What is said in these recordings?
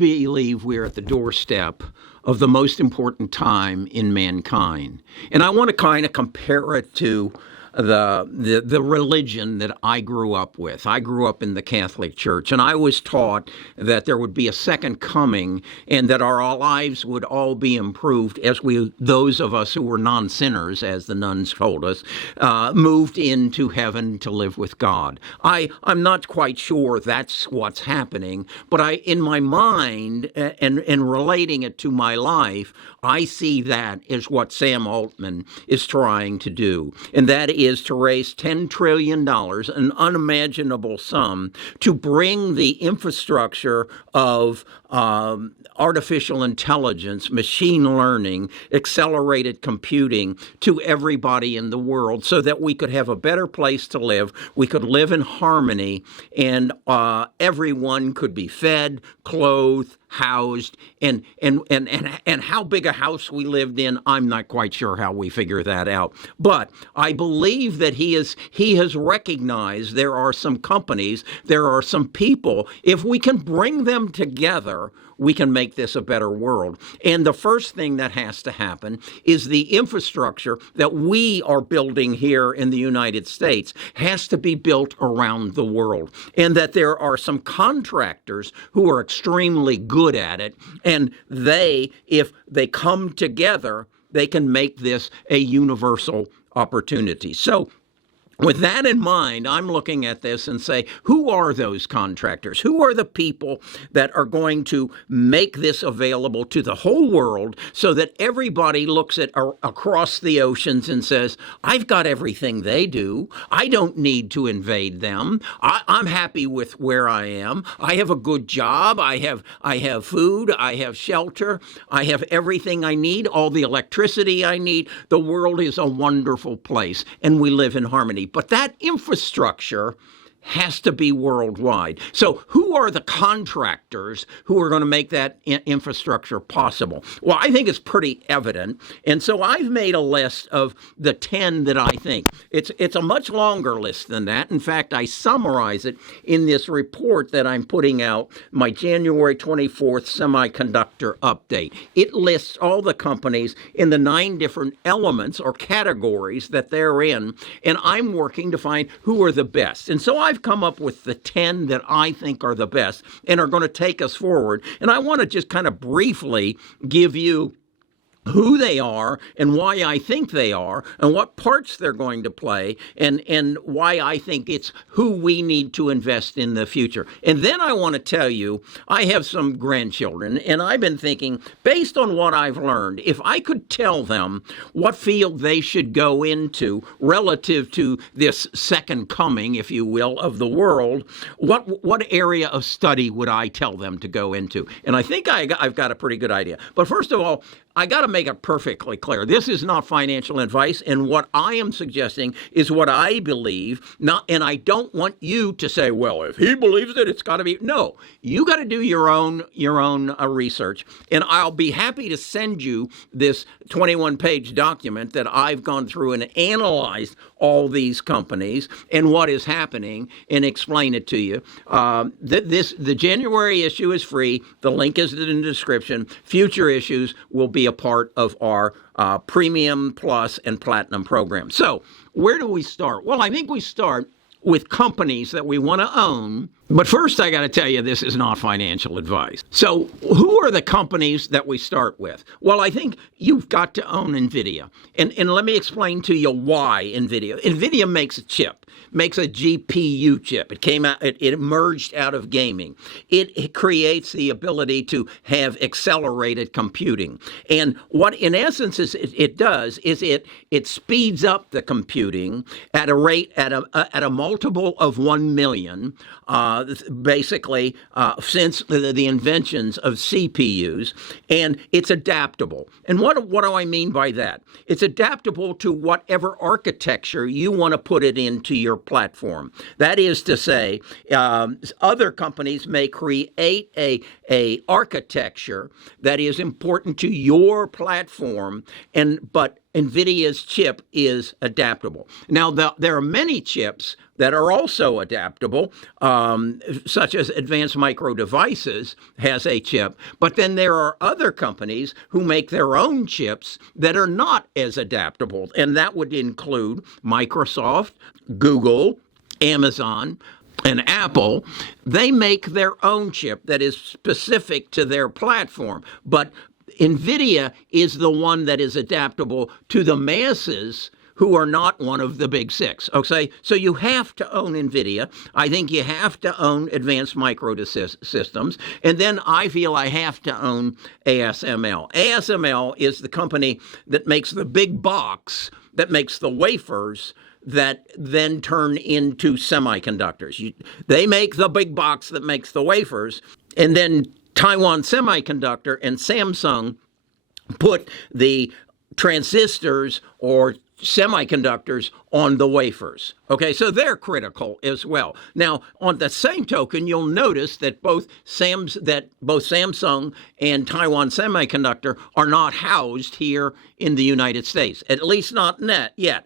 believe we're at the doorstep of the most important time in mankind. And I want to kind of compare it to the religion that I grew up with. I grew up in the Catholic Church, and I was taught that there would be a second coming and that our lives would all be improved as those of us who were non-sinners, as the nuns told us, moved into heaven to live with God. I'm not quite sure that's what's happening, but in my mind, and relating it to my life, I see that as what Sam Altman is trying to do, and that is to raise $10 trillion, an unimaginable sum, to bring the infrastructure of artificial intelligence, machine learning, accelerated computing to everybody in the world so that we could have a better place to live, we could live in harmony, and everyone could be fed, clothed, housed, and how big a house we lived in, I'm not quite sure how we figure that out. But I believe that he has recognized there are some companies, there are some people, if we can bring them together, we can make this a better world. And the first thing that has to happen is the infrastructure that we are building here in the United States has to be built around the world. And that there are some contractors who are extremely good at it. And if they come together, they can make this a universal opportunity. So with that in mind, I'm looking at this and say, who are those contractors? Who are the people that are going to make this available to the whole world so that everybody looks at across the oceans and says, I've got everything they do. I don't need to invade them. I'm happy with where I am. I have a good job. I have food. I have shelter. I have everything I need, all the electricity I need. The world is a wonderful place, and we live in harmony. But that infrastructure has to be worldwide. So who are the contractors who are going to make that infrastructure possible? Well, I think it's pretty evident. And so I've made a list of the 10 that I think. It's a much longer list than that. In fact, I summarize it in this report that I'm putting out, my January 24th semiconductor update. It lists all the companies in the 9 different elements or categories that they're in, and I'm working to find who are the best. And so I've come up with the 10 that I think are the best and are going to take us forward. And I want to just kind of briefly give you who they are and why I think they are and what parts they're going to play and why I think it's who we need to invest in the future. And then I want to tell you, I have some grandchildren, and I've been thinking, based on what I've learned, if I could tell them what field they should go into relative to this second coming, if you will, of the world, what area of study would I tell them to go into? And I think I've got a pretty good idea. But first of all, I got to make it perfectly clear. This is not financial advice, and what I am suggesting is what I believe. And I don't want you to say, well, if he believes it, it's got to be. No, you got to do your own research, and I'll be happy to send you this 21-page document that I've gone through and analyzed all these companies and what is happening and explain it to you. The January issue is free. The link is in the description. Future issues will be a part of our Premium Plus and Platinum program. So where do we start? Well, I think we start with companies that we want to own. But first, I got to tell you, this is not financial advice. So who are the companies that we start with? Well, I think you've got to own NVIDIA. And let me explain to you why NVIDIA. NVIDIA makes a chip, makes a GPU chip. It came out, it emerged out of gaming. It creates the ability to have accelerated computing. And what, in essence, it does is it speeds up the computing at a rate, at a multiple of 1 million, basically, since the inventions of CPUs, and it's adaptable. And what do I mean by that? It's adaptable to whatever architecture you want to put it into your platform. That is to say, other companies may create a architecture that is important to your platform, but NVIDIA's chip is adaptable. Now, there are many chips that are also adaptable, such as Advanced Micro Devices has a chip, but then there are other companies who make their own chips that are not as adaptable, and that would include Microsoft, Google, Amazon, and Apple. They make their own chip that is specific to their platform, but NVIDIA is the one that is adaptable to the masses who are not one of the big six. Okay, so you have to own NVIDIA. I think you have to own Advanced Micro Systems, and then I feel I have to own ASML. ASML is the company that makes the big box that makes the wafers that then turn into semiconductors. They make the big box that makes the wafers, and then Taiwan Semiconductor and Samsung put the transistors or semiconductors on the wafers. Okay, so they're critical as well. Now, on the same token, you'll notice that both Samsung and Taiwan Semiconductor are not housed here in the United States, at least not yet.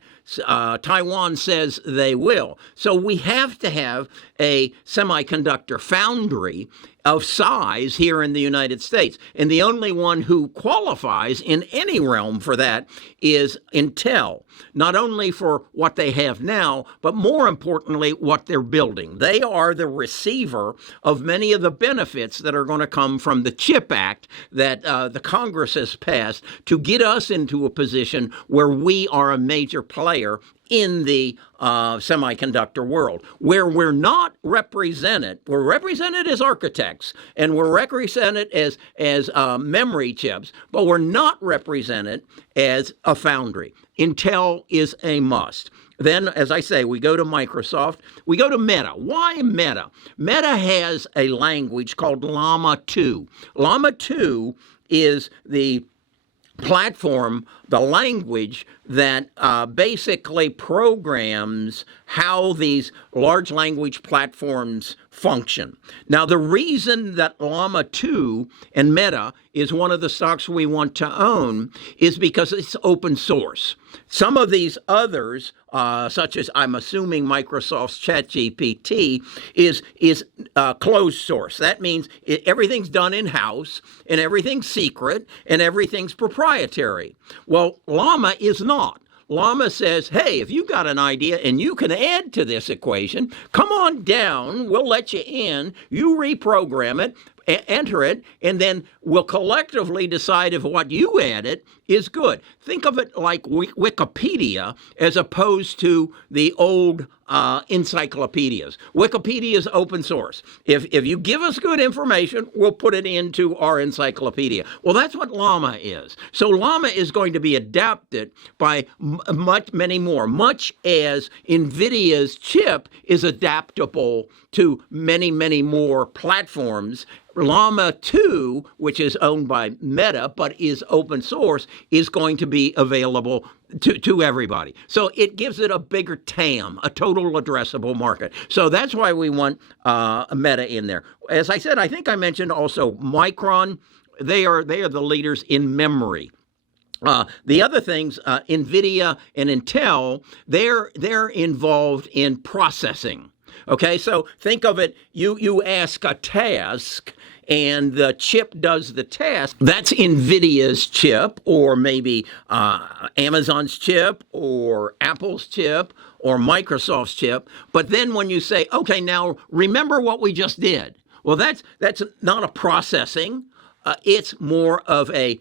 Taiwan says they will. So we have to have a semiconductor foundry of size here in the United States. And the only one who qualifies in any realm for that is Intel, not only for what they have now, but more importantly, what they're building. They are the receiver of many of the benefits that are going to come from the CHIP Act that the Congress has passed to get us into a position where we are a major player in the semiconductor world. Where we're not represented, we're represented as architects, and we're represented as memory chips, but we're not represented as a foundry. Intel is a must. Then, as I say, we go to Microsoft. We go to Meta. Why Meta? Meta has a language called Llama 2. Llama 2 is the platform, the language that basically programs how these large language platforms function. Now, the reason that Llama 2 and Meta is one of the stocks we want to own is because it's open source. Some of these others, such as I'm assuming Microsoft's ChatGPT, is closed source. That means everything's done in-house, and everything's secret, and everything's proprietary. Well, Llama is not. Llama says, hey, if you've got an idea and you can add to this equation, come on down, we'll let you in, you reprogram it, enter it, and then we'll collectively decide if what you added is good. Think of it like Wikipedia as opposed to the old encyclopedias. Wikipedia is open source. If you give us good information, we'll put it into our encyclopedia. Well, that's what Llama is. So Llama is going to be adapted by many more, much as NVIDIA's chip is adaptable to many, many more platforms. Llama 2, which is owned by Meta but is open source, is going to be available to everybody. So it gives it a bigger TAM, a total addressable market. So that's why we want Meta in there. As I said, I think I mentioned also Micron. They are the leaders in memory. The other things, NVIDIA and Intel, they're involved in processing. Okay, so think of it, you ask a task and the chip does the task. That's NVIDIA's chip, or maybe Amazon's chip, or Apple's chip, or Microsoft's chip. But then when you say, okay, now remember what we just did. Well, that's not a processing. It's more of a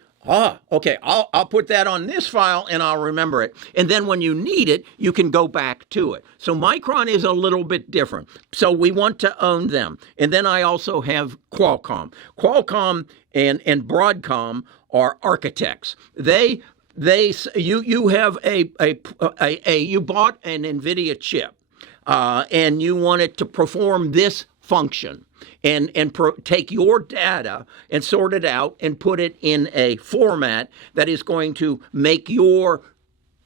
okay, I'll put that on this file and I'll remember it. And then when you need it, you can go back to it. So Micron is a little bit different. So we want to own them. And then I also have Qualcomm. Qualcomm and Broadcom are architects. You have you bought an NVIDIA chip and you want it to perform this function. And take your data and sort it out and put it in a format that is going to make your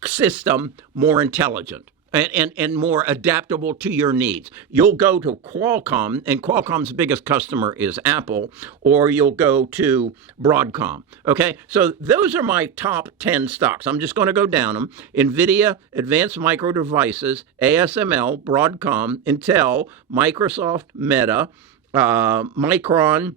system more intelligent. and more adaptable to your needs. You'll go to Qualcomm, and Qualcomm's biggest customer is Apple, or you'll go to Broadcom. Okay, so those are my top 10 stocks. I'm just going to go down them. NVIDIA, Advanced Micro Devices, ASML, Broadcom, Intel, Microsoft, Meta, Micron,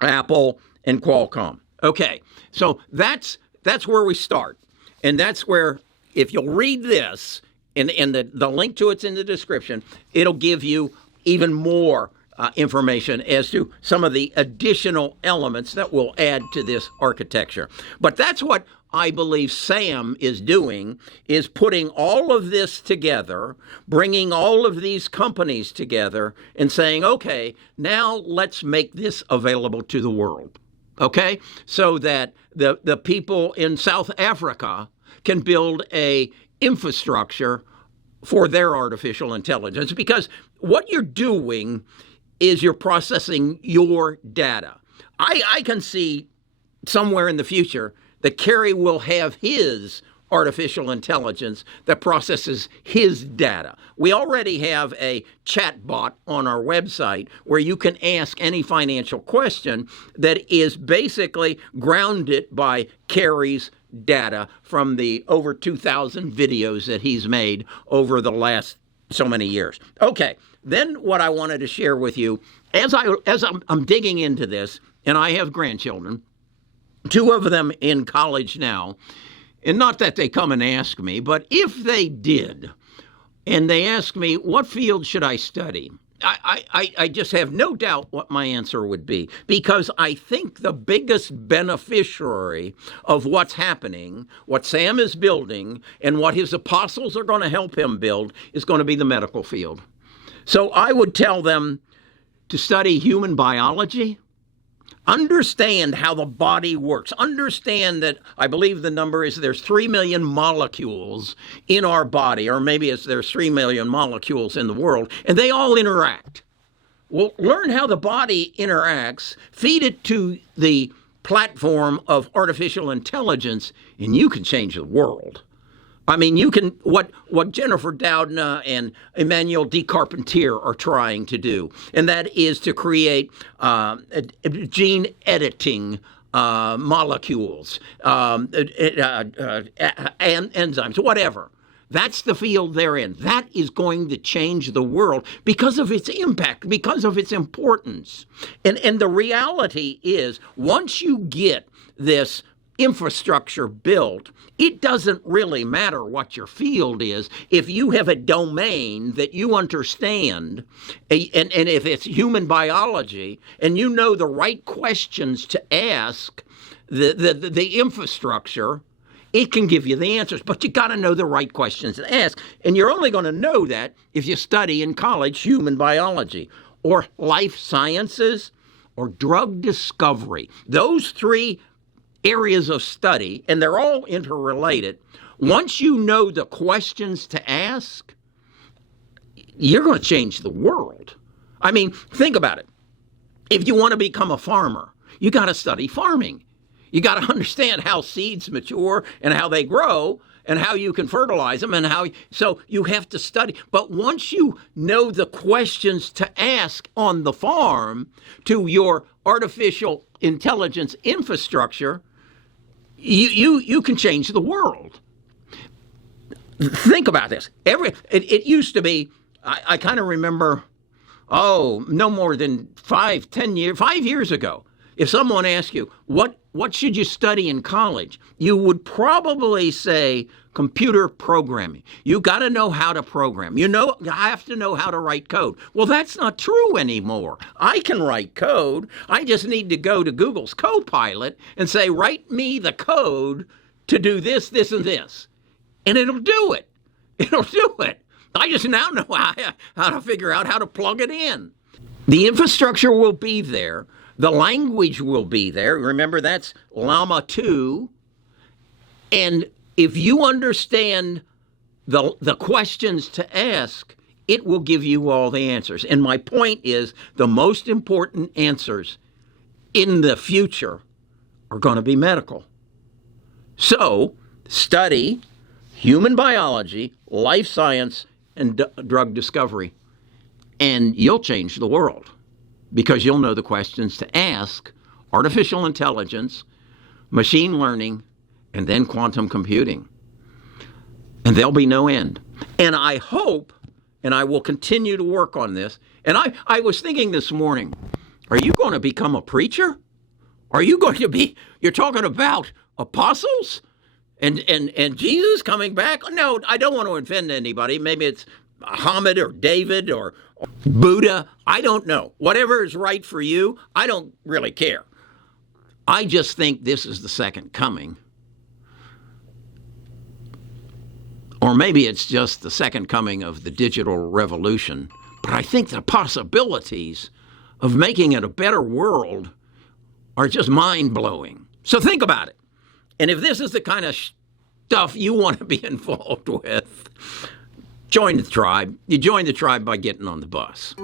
Apple, and Qualcomm. Okay, so that's where we start. And that's where, if you'll read this, and the link to it's in the description, it'll give you even more information as to some of the additional elements that will add to this architecture. But that's what I believe Sam is doing, is putting all of this together, bringing all of these companies together and saying, okay, now let's make this available to the world. Okay, so that the people in South Africa can build a infrastructure for their artificial intelligence, because what you're doing is you're processing your data. I can see somewhere in the future that Kerry will have his artificial intelligence that processes his data. We already have a chat bot on our website where you can ask any financial question that is basically grounded by Kerry's data from the over 2,000 videos that he's made over the last so many years. Okay, then what I wanted to share with you, as I'm digging into this, and I have grandchildren, 2 of them in college now, and not that they come and ask me, but if they did, and they ask me, what field should I study? I just have no doubt what my answer would be, because I think the biggest beneficiary of what's happening, what Sam is building, and what his apostles are going to help him build is going to be the medical field. So I would tell them to study human biology, understand how the body works. Understand that, I believe the number is, there's 3 million molecules in our body, or maybe there's 3 million molecules in the world, and they all interact. Well, learn how the body interacts, feed it to the platform of artificial intelligence, and you can change the world. I mean, you can, what Jennifer Doudna and Emmanuel de Carpentier are trying to do, and that is to create gene editing molecules, and enzymes, whatever. That's the field they're in. That is going to change the world because of its impact, because of its importance. And the reality is, once you get this infrastructure built, it doesn't really matter what your field is. If you have a domain that you understand, and if it's human biology, and you know the right questions to ask the infrastructure, it can give you the answers. But you got to know the right questions to ask. And you're only going to know that if you study in college human biology or life sciences or drug discovery. Those 3 areas of study, and they're all interrelated. Once you know the questions to ask, you're going to change the world. I mean, think about it. If you want to become a farmer, you got to study farming. You got to understand how seeds mature and how they grow and how you can fertilize them, and so you have to study. But once you know the questions to ask on the farm to your artificial intelligence infrastructure, you can change the world. Think about this. It used to be, I kind of remember, no more than 5 years ago, if someone asked you, what should you study in college? You would probably say computer programming. You got to know how to program. You have to know how to write code. Well, that's not true anymore. I can write code. I just need to go to Google's Copilot and say, write me the code to do this, this, and this. And it'll do it. It'll do it. I just now know how to figure out how to plug it in. The infrastructure will be there. The language will be there. Remember, that's Llama 2. And if you understand the questions to ask, it will give you all the answers. And my point is, the most important answers in the future are going to be medical. So, study human biology, life science, and drug discovery. And you'll change the world because you'll know the questions to ask artificial intelligence, machine learning, and then quantum computing. And there'll be no end. And I hope, and I will continue to work on this, and I was thinking this morning, are you going to become a preacher? Are you going to be, you're talking about apostles and Jesus coming back? No, I don't want to offend anybody. Maybe it's Muhammad or David or Buddha. I don't know. Whatever is right for you, I don't really care. I just think this is the second coming. Or maybe it's just the second coming of the digital revolution. But I think the possibilities of making it a better world are just mind-blowing. So think about it. And if this is the kind of stuff you want to be involved with, join the tribe. You join the tribe by getting on the bus.